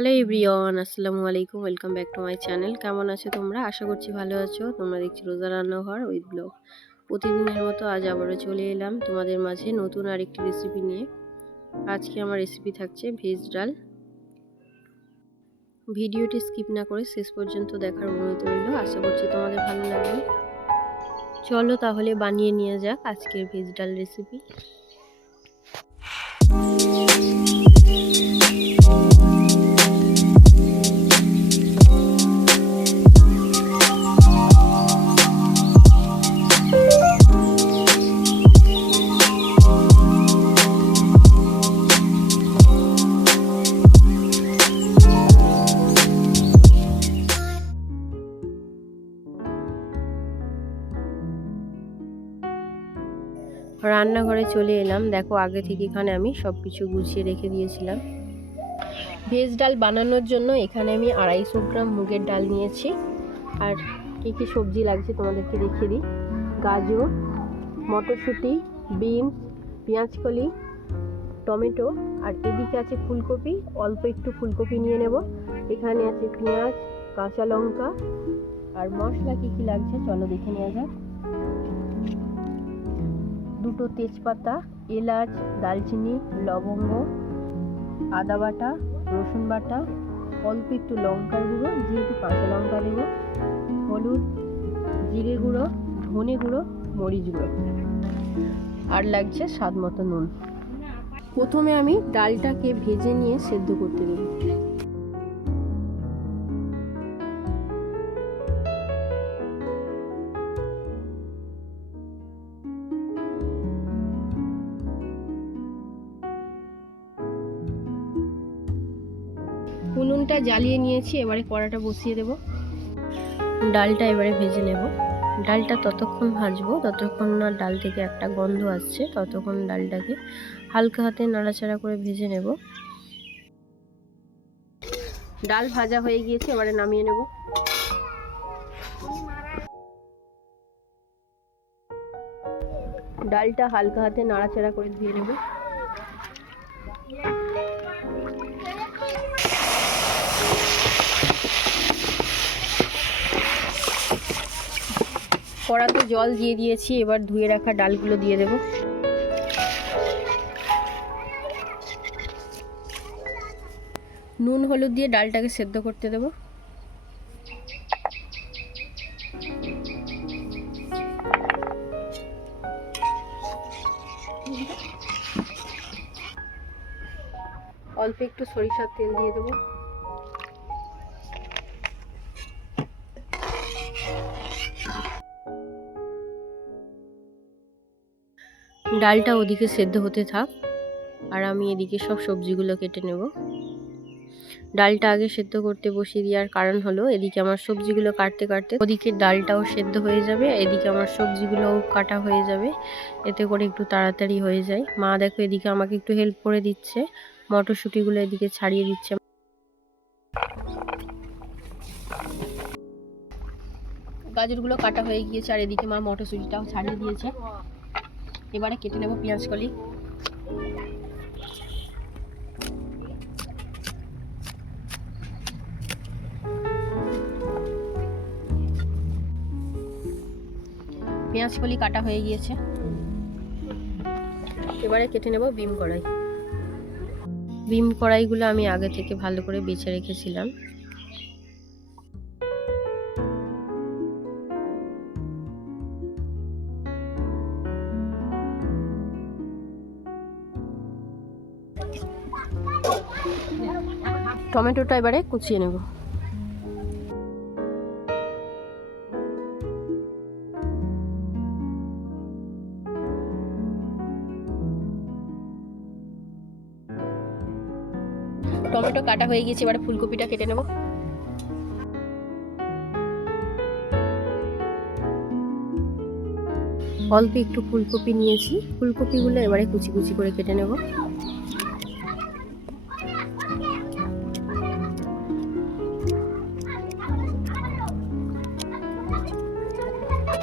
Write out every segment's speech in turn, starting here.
Hello everyone, আসসালামু আলাইকুম। Welcome back to my channel. কেমন আছো তোমরা? আশা করছি ভালো আছো। তোমরা দেখছি রোজা রান্নাঘর উইথ ব্লগ। প্রতিদিনের মতো আজ আবারও চলে এলাম তোমাদের মাঝে নতুন আরেকটি রেসিপি নিয়ে। আজকে আমার রেসিপি থাকছে ভেজ ডাল। ভিডিওটি স্কিপ না করে শেষ পর্যন্ত দেখার অনুরোধ রইল। আশা করছি তোমাদের ভালো লাগবে। চলো তাহলে বানিয়ে নিয়ে যাক আজকের ভেজ ডাল রেসিপি। রান্নাঘরে চলে এলাম। দেখো আগে থেকে এখানে আমি সব কিছু গুছিয়ে রেখে দিয়েছিলাম। ভেজ ডাল বানানোর জন্য এখানে আমি 250 গ্রাম মুগের ডাল নিয়েছি। আর কী কী সবজি লাগছে তোমাদেরকে দেখিয়ে দিই। গাজর, মটরশুঁটি, বিনস, পেঁয়াজকলি, টমেটো, আর এদিকে আছে ফুলকপি। অল্প একটু ফুলকপি নিয়ে নেব। এখানে আছে পেঁয়াজ, কাঁচা লঙ্কা। আর মশলা কী কী লাগছে চলো দেখে নেওয়া যাক। 2টো তেজপাতা, এলাচ, দালচিনি, লবঙ্গ, আদা বাটা, রসুন বাটা, অল্প একটু লঙ্কার গুঁড়ো, যেহেতু কাঁচা লঙ্কা দেব, হলুদ, জিরে গুঁড়ো, ধনে গুঁড়ো, মরিচ গুঁড়ো, আর লাগছে স্বাদ মতো নুন। প্রথমে আমি ডালটাকে ভেজে নিয়ে সেদ্ধ করতে দেব। উনুনটা জ্বালিয়ে নিয়েছি, এবারে কড়াটা বসিয়ে দেব। ডালটা এবারে ভেজে নেব। ডালটা ততক্ষণ ভাজবো যতক্ষণ না ডাল থেকে একটা গন্ধ আসছে, ততক্ষণ ডালটাকে হালকা হাতে নাড়াচাড়া করে ভেজে নেব। ডাল ভাজা হয়ে গিয়েছে, এবারে নামিয়ে নেব। ডালটা হালকা হাতে নাড়াচাড়া করে ধুয়ে নেব। কড়াতে জল দিয়ে দিয়েছি, এবার ধুয়ে রাখা ডালগুলো দিয়ে দেব। নুন হলুদ দিয়ে ডালটাকে সেদ্ধ করতে দেব। অল্প একটু সরিষার তেল দিয়ে দেব। ডালটা ওদিকে সেদ্ধ হতে থাক, আর আমি এদিকে সব সবজিগুলো কেটে নেব। ডালটা আগে সেদ্ধ করতে বসিয়ে দেওয়ার কারণ হলো, এদিকে আমার সবজিগুলো কাটতে কাটতে ওদিকে ডালটাও সেদ্ধ হয়ে যাবে, এদিকে আমার সবজিগুলোও কাটা হয়ে যাবে। এতে করে একটু তাড়াতাড়ি হয়ে যায়। মা দেখো এদিকে আমাকে একটু হেল্প করে দিচ্ছে, মটরশুঁটিগুলো এদিকে ছাড়িয়ে দিচ্ছে। গাজরগুলো কাটা হয়ে গিয়েছে, আর এদিকে মা মটরশুঁটিটাও ছাড়িয়ে দিয়েছে। এবারে কেটে নেব পেঁয়াজকলি। পেঁয়াজকলি কাটা হয়ে গিয়েছে, এবারে কেটে নেব বিম কড়াই। বিম কড়াইগুলো আমি আগে থেকে ভালো করে বেছে রেখেছিলাম। টমেটোটা এবারে কুচিয়ে নেব। টমেটো কাটা হয়ে গিয়েছে, এবারে ফুলকপিটা কেটে নেব। অল্প একটু ফুলকপি নিয়েছি, ফুলকপিগুলো এবারে কুচি কুচি করে কেটে নেব।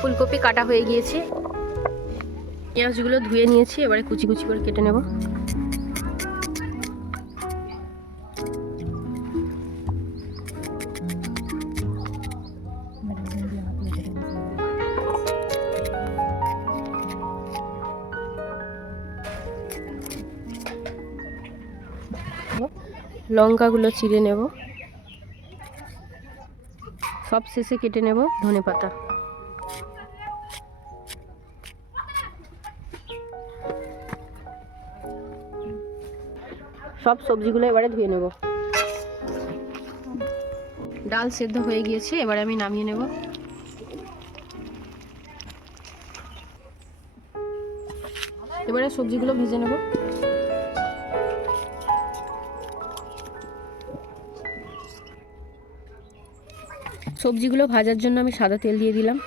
ফুলকপি কাটা হয়ে গিয়েছে, পেঁয়াজগুলো ধুয়ে নিয়েছি, এবারে কুচি কুচি করে কেটে নেব। লঙ্কাগুলো চিড়ে নেব, সব শেষে কেটে নেব ধনেপাতা। সব সবজিগুলো এবারে ধুয়ে নেব। ডাল সেদ্ধ হয়ে গিয়েছে, এবারে আমি নামিয়ে নেব। এবারে সবজিগুলো ভেজে নেব। সবজিগুলো ভাজার জন্য আমি সাদা তেল দিয়ে দিলাম।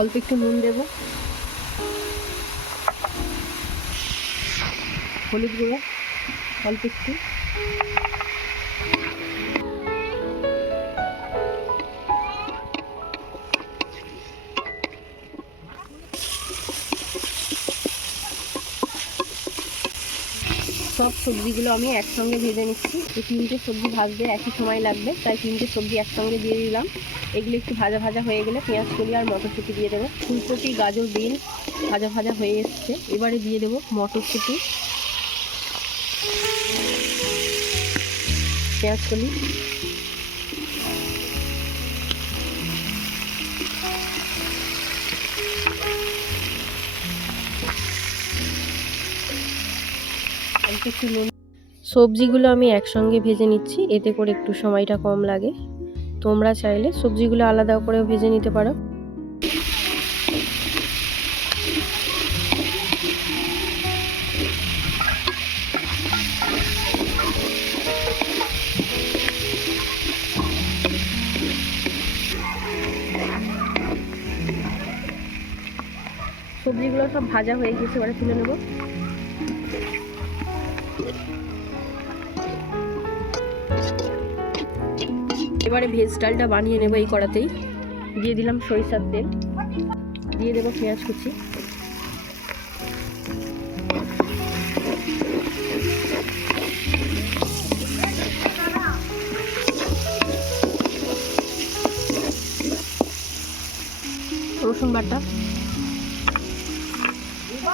অল্প একটু নুন দেব, হলুদ গুঁড়ো অল্প একটু, সব সবজিগুলো আমি একসঙ্গে ভেজে নিচ্ছি। এই 3টে সবজি ভাজতে একই সময় লাগবে, তাই 3টে সবজি একসঙ্গে দিয়ে দিলাম। এগুলো একটু ভাজা ভাজা হয়ে গেলে পেঁয়াজ কলি আর মটরশুঁটি দিয়ে দেবো। ফুলকপি, গাজর, বিন ভাজা ভাজা হয়ে এসছে, এবারে দিয়ে দেবো মটরশুঁটি, পেঁয়াজ কলি, একটু নুন। সবজিগুলো আমি একসঙ্গে ভেজে নিচ্ছি, এতে করে একটু সময়টা কম লাগে। তোমরা চাইলে সবজিগুলো আলাদা করেও ভেজে নিতে পারো। সবজিগুলো সব ভাজা হয়ে গেছে, এবারে তুলে নেব। এবারে ভেজ ডালটা বানিয়ে নেব। এই কড়াতেই দিয়ে দিলাম সরিষার তেল, দিয়ে দেবো পেঁয়াজ কুচি, রসুন বাটা,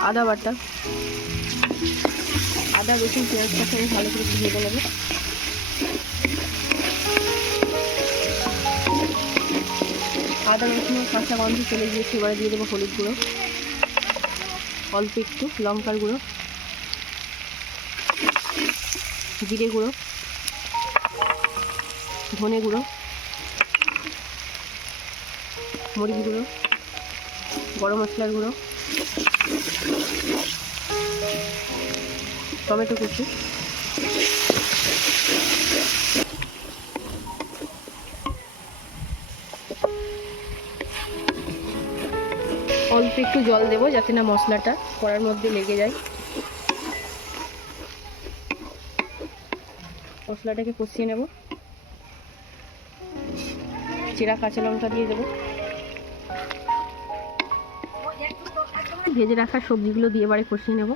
আদা বাটা, আদা রসুন পেঁয়াজটাকে আমি ভালো করে ভেজে নেব। আদা রসুনের কাঁচা গন্ধ চলে গিয়েছে, এবারে দিয়ে দেবো হলুদ গুঁড়ো, অল্প একটু লঙ্কার গুঁড়ো, জিরে গুঁড়ো, ধনে গুঁড়ো, মরিচ গুঁড়ো, গরম মশলার গুঁড়ো, টমেটো কুচি, অল্প একটু জল দেবো যাতে না মশলাটা কড়ার মধ্যে লেগে যায়। মশলাটাকে কষিয়ে নেব। চেরা কাঁচা লঙ্কা দিয়ে দেবো। ভেজে রাখা সবজিগুলো দিয়ে এবারে কষিয়ে নেব।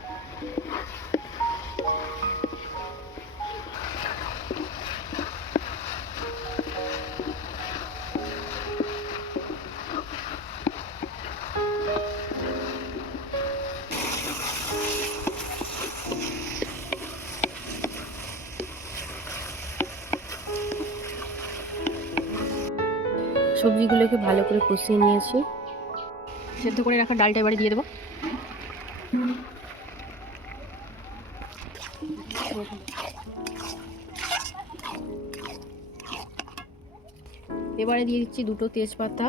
সবজিগুলোকে ভালো করে কষিয়ে নিয়েছি। সেদ্ধ করে রাখা ডালটা এবারে দিয়ে দেবো। এবারে দিয়ে দিচ্ছি 2টো তেজপাতা,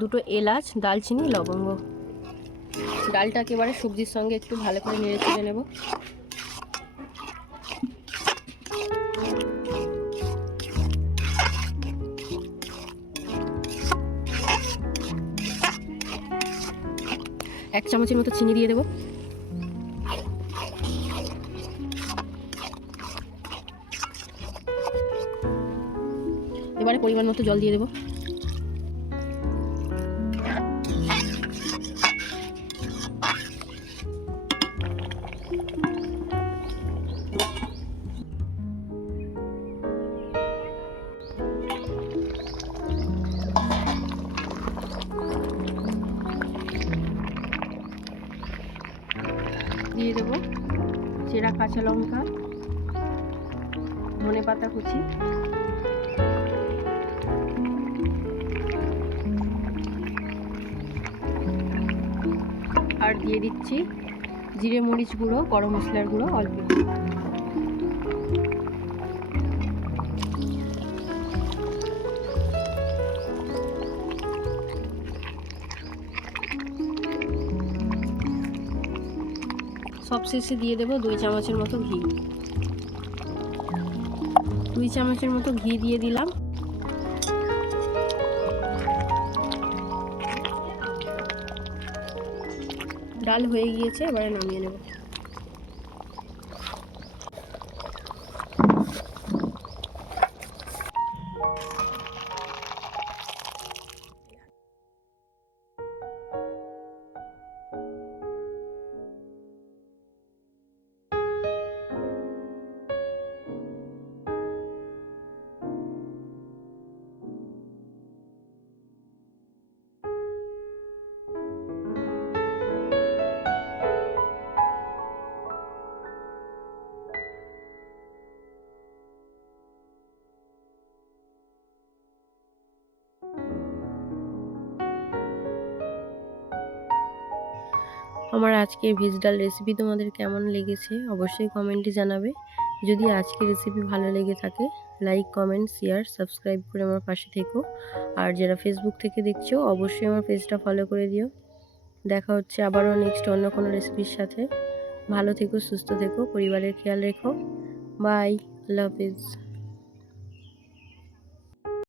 2টো এলাচ, দালচিনি, লবঙ্গ। ডালটাকে এবারে সবজির সঙ্গে একটু ভালো করে নেড়ে চেড়ে নেব। এক চামচের মতো চিনি দিয়ে দেবো। এবারে পরিমাণ মতো জল দিয়ে দেবো। দিয়ে দেব চেরা কাঁচা লঙ্কা, ধনেপাতা কুচি, আর দিয়ে দিচ্ছি জিরে মরিচ গুঁড়ো, গরম মশলার গুঁড়ো অল্প। সবশেষে দিয়ে দেবো 2 চামচের মতো ঘি। 2 চামচের মতো ঘি দিয়ে দিলাম। ডাল হয়ে গিয়েছে, এবারে নামিয়ে নেব। আমার আজকের ভেজ ডাল রেসিপি তোমাদের কেমন লেগেছে অবশ্যই কমেন্টে জানাবে। যদি আজকের রেসিপি ভালো লেগে থাকে লাইক, কমেন্ট, শেয়ার, সাবস্ক্রাইব করে আমার পাশে থেকো। আর যারা ফেসবুক থেকে দেখছো অবশ্যই আমার পেজটা ফলো করে দিও। দেখা হচ্ছে আবারও নেক্সট অন্য কোনো রেসিপির সাথে। ভালো থেকো, সুস্থ থেকো, পরিবারের খেয়াল রেখো। বাই, আল্লাহ হাফিজ।